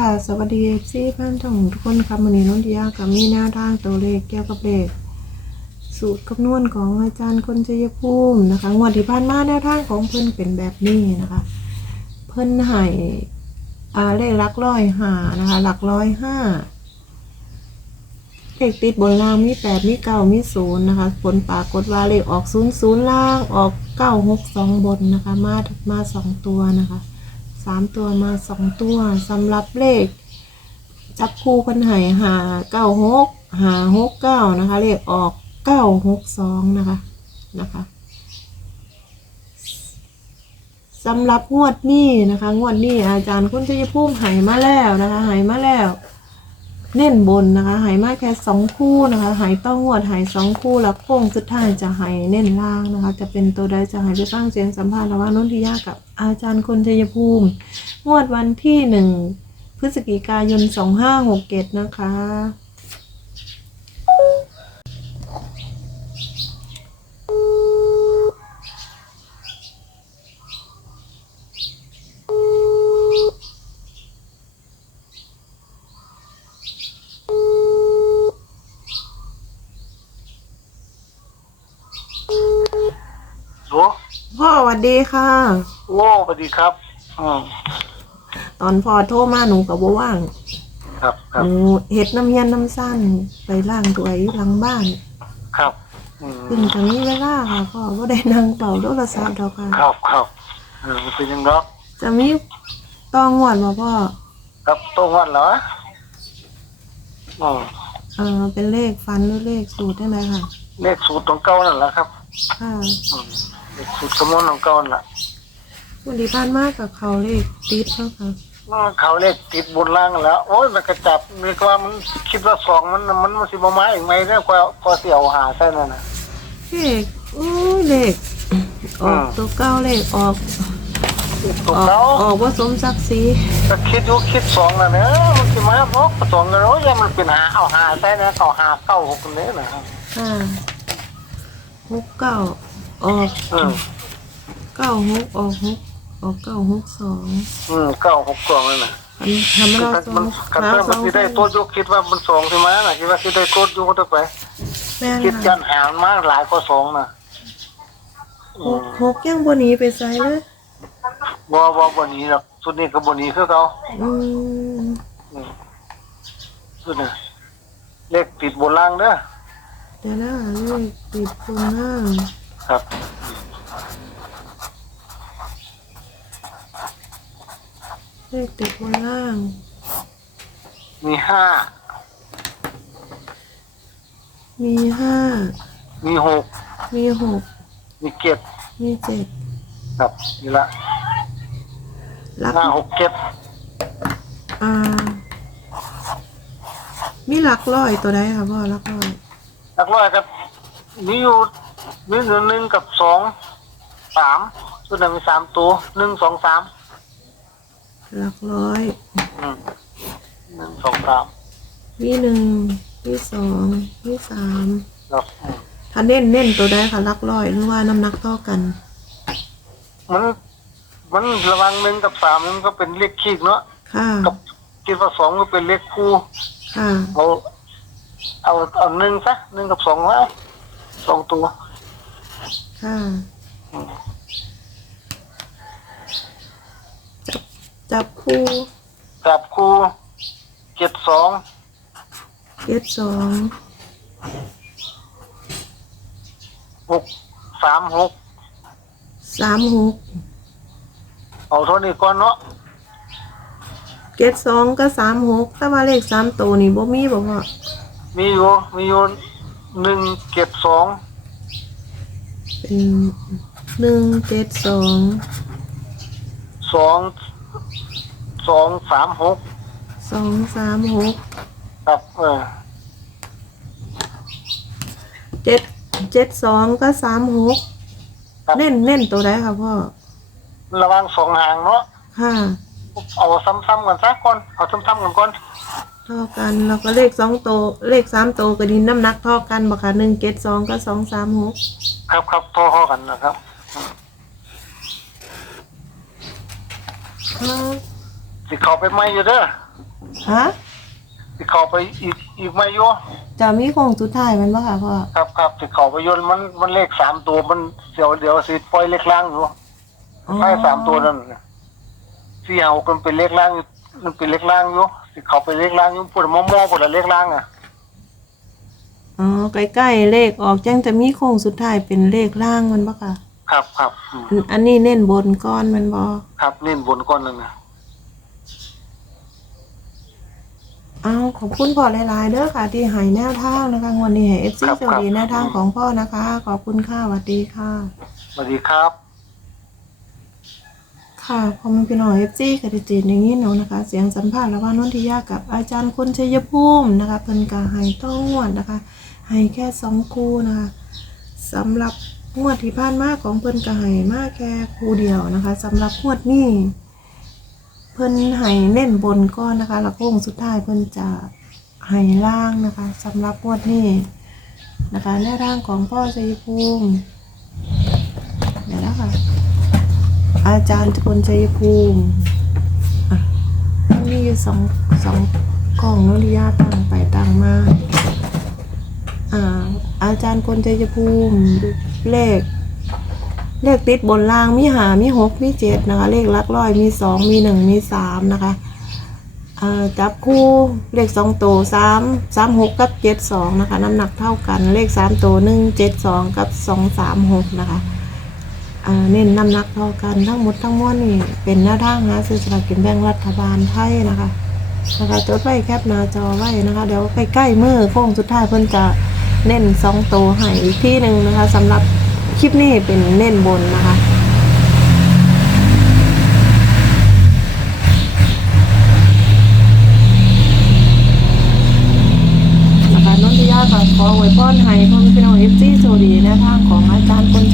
ค่ะ สวัสดีซีเพื่อนทองทุกคนครับวันนี้น้องดิยากับมีแนวทางตัวเลขเกี่ยวกับเลขสูตรคำนวณของอาจารย์คนชัยภูมินะคะงวดที่ผ่านมาแนวทางของเพิ่นเป็นแบบนี้นะคะ เพิ่นให้อ่าเลขหลักร้อยห้านะคะหลักร้อยห้าเลขติดบนล่างมีแปดมีเก้ามีศูนย์นะคะ ผลปรากฏว่าเลขออกศูนย์ศูนย์ล่างออกเก้าหกสองบนนะคะ มามาสองตัวนะคะ สามตัวมาสองตัวสำหรับเลข จับคู่พันไหหาเก้าหกหาหกเก้านะคะเลขออกเก้าหกสองนะคะนะคะสำหรับงวดนี้นะคะ งวดนี้อาจารย์คุณชัยภูมิหายมาแล้วนะคะหายมาแล้ว เน้นบนนะคะ หายมาแค่สองคู่นะคะ หายต้องงวดหายสองคู่แล้วโค้งสุดท้ายจะหายเน้นล่างนะคะ จะเป็นตัวใดจะหายไปฟังเสียงสัมภาษณ์ระหว่างนนทิยากับอาจารย์คนชัยภูมิ งวดวันที่หนึ่งพฤศจิกายนสองห้าหกเจ็ดนะคะ วัสดีค่ะ โอ้สวัสดีครับอืมตอนพ่อโทรมาหนูกับว่าว่างครับครัหบนูเห็ดน้ำเย็นน้ำสั้นไปล่างตัวอยู่หลังบ้านครับอืมซึ่งจะมีเวลาค่ะพ่อก็ได้นั่งเป่าโทรศัพท์เท่าค่ะ ครับครับเออมันเป็นยังไงจะมีต้องงวดบ่พ่อครับตรงวันเหรออืมเออเป็นเลขฟันหรือเลขสูตรได้ไหมค่ะ เลขสูตรของเก่านั่นแหละครับค่ะ อืม เลขสูตรคำนวณของเก่านั่นแหละวันที่ผ่านมากับเขาเลขติดแล้วค่ะอืมเขาเลขติดบนล่างนั่นแหล้ว โอ้ยมันกระจับมีความมันคิดว่าสองมันมันมันสิบมาอีกไหมเนี่ยกว่าก็เสียวหาใช่นั่นนะเลขอู้เลขออกอ่า ตัวเก้าเลขออกถูกออกแล้วออกว่าสมศักดิ์ศรีก็คิดอยู่คิดสองนะเนี่ยมันสิมาบอกสองกันแล้วยังมันเป็นหาเอาหาใช่นะเก่าหาเก้าหกคนนี้นะครับค่ะหกเก้า ออกอืมเก้าหกออกหกออกเก้าหกสองอืมเก้าหกสองนั่นน่ะอันทำให้เราสอมังนคันขาเพื่อนสมัอนงสิได้โตัวยุคิดว่ามันสองใช่ไหมน่ะคิดว่าสิได้โตัวยุก็ต้องไป แม่นคิดกัค่ะนหารมากหลายกว่าสองน่ะอืหมกหกยังบนนี้ไปใส่เลยบ่บ่บ่หนี้หรอกสุดนี้ก็บ่หนี้คือเขาอืมอืมสุดน่ะเลขติดบนล่างเด้อเดี๋ยวนะเลขติดบนห้าง ครับ เลขติดบนล่าง มีห้า มีห้า มีหก มีหก มีเจ็ด มีเจ็ด ครับนี่ละลักห้าหกเจ็ดอ่า มีหลักร้อยตัวใดค่ะพ่อหลักร้อย หลักร้อยครับมีอยู่ มีหนึ่งหนึ่งกับสองสามสุดนั้นมีสามตัวหนึ่งสองสามหลักร้อยอืมหนึ่งสองสามมีหนึ่งมีสองมีสามครับอืมถ้าเน้นเน้นตัวใดค่ะหลักร้อยหรือว่าน้ำหนักเท่ากัน มัน มันระวังหนึ่งกับสามมันก็เป็นเลขขีดเนาะค่ะ กับคิดว่าสองก็เป็นเลขคู่ค่ะ เอาเอาเอาหนึ่งซะหนึ่งกับสองแล้วสองตัว ค่ะอืมจับจับคู่กับคู่เจ็ดสองเจ็ดสองหกสามหกสามหกเอาเท่านี้ก่อนเนาะเจ็ดสองก็สามหกแต่ว่าเลขสามตัวนี่บ่มีบ่พ่อมีอยู่มีอยู่หนึ่งเจ็ดสอง เป็นหนึ่งเจ็ดสองสองสองสามหกสองสามหกครับเออเจ็ดเจ็ดสองก็สามหกครับเน้นเน้นตัวใดค่ะพ่อระวังสองหางเนาะค่ะ เอาซ้ำๆกันซะก่อนเอาซ้ำๆกันก่อน เท่ากันแล้วก็เลขสองตัวเลขสามตัวก็ดินน้ำหนักเท่ากันบ่ค่ะหนึ่งเจ็ดสองก็สองสามหกครับครับพอๆกันนะครับค่ะสิเข้าไปใหม่อยู่เด้อฮะสิเข้าไปอีกอีกไม่โยจะมีโคงสุดท้ายแมันบ่ค่ะพ่อครับครับสิเข้าไปโยนมันมันเลขสามตัวมันเดี๋ยวเดี๋ยวสิปล่อยเลขล่างอยู่อ๋อไพ่สามตัวนั่นน่ะสี่หกมันเป็นเลขล่างอยู่มันเป็นเลขล่างอยู่สิ เข้าไปเลขล่างอยู่พูดมอมอพูดละเลขล่างอะอ๋อใกล้ๆเลขออกจังจะมีโคงสุดท้ายเป็นเลขล่างมันบ่ค่ะ ครับครับอืมอันอันนี้เน้นบนก้อนแมันบ่ครับเน้นบนก้อนนั่นนะอ้าวขอบคุณพ่อหลายๆเด้อค่ะ ที่ให้แนวทางนะคะงวันนี้ให้ FC สวัสดีแนวทางของพ่อนะคะ ขอบคุณค่ะสวัสดีค่ะ สวัสดีครับ ค่ะพอมันเป็นหน่อยเอฟซีกับจีนอย่างนี้เนาะนะคะ เสียงสัมภาษณ์ระหว่างนนทิยากับอาจารย์คนชัยภูมินะคะเพิ่นกาให้ต้องงวดนะคะ ให้แค่สองคู่นะคะสำหรับงวดที่ผ่านมาของเพิ่นกาให้มาแค่คู่เดียวนะคะสำหรับงวดนี้เพิ่นให้เน้นบนก้อนนะคะแล้วโค้งสุดท้ายเพิ่นจะให้ล่างนะคะสำหรับงวดนี้นะคะแนวทางของพ่อชัยภูมิเดี๋ยวนะคะ อาจารย์คนชัยภูมิอะนี่สองสองกล่องนริยาตั้งไปตั้งมาอ่าอาจารย์คนชัยภูมิเลข เลขติดบนล่างมีหามีหกมีเจ็ดนะคะ เลขลักร้อยมีสองมีหนึ่งมีสามนะคะอ่าจับคู่เลขสองตัวสามสามหกกับเจ็ดสองนะคะ น้ำหนักเท่ากันเลขสามตัวหนึ่งเจ็ดสองกับสองสามหกนะคะ เน้นน้ำหนักเท่ากันทั้งหมดทั้งมวลนี่เป็นหน้าทางนะซื้อสลากกินแบ่งรัฐบาลไทยนะคะนะคะจดไว้แคปหน้าจอไว้นะคะ เดี๋ยวใกล้ๆมือโค้งสุดท้ายเพิ่นจะเน้นสองตัวให้อีกที่หนึ่งนะคะสำหรับคลิปนี้เป็นเน้นบนนะคะขอไว้ป้อนให้พ่อพี่น้องเอฟซีโชคดีในทางของอาจารย์คน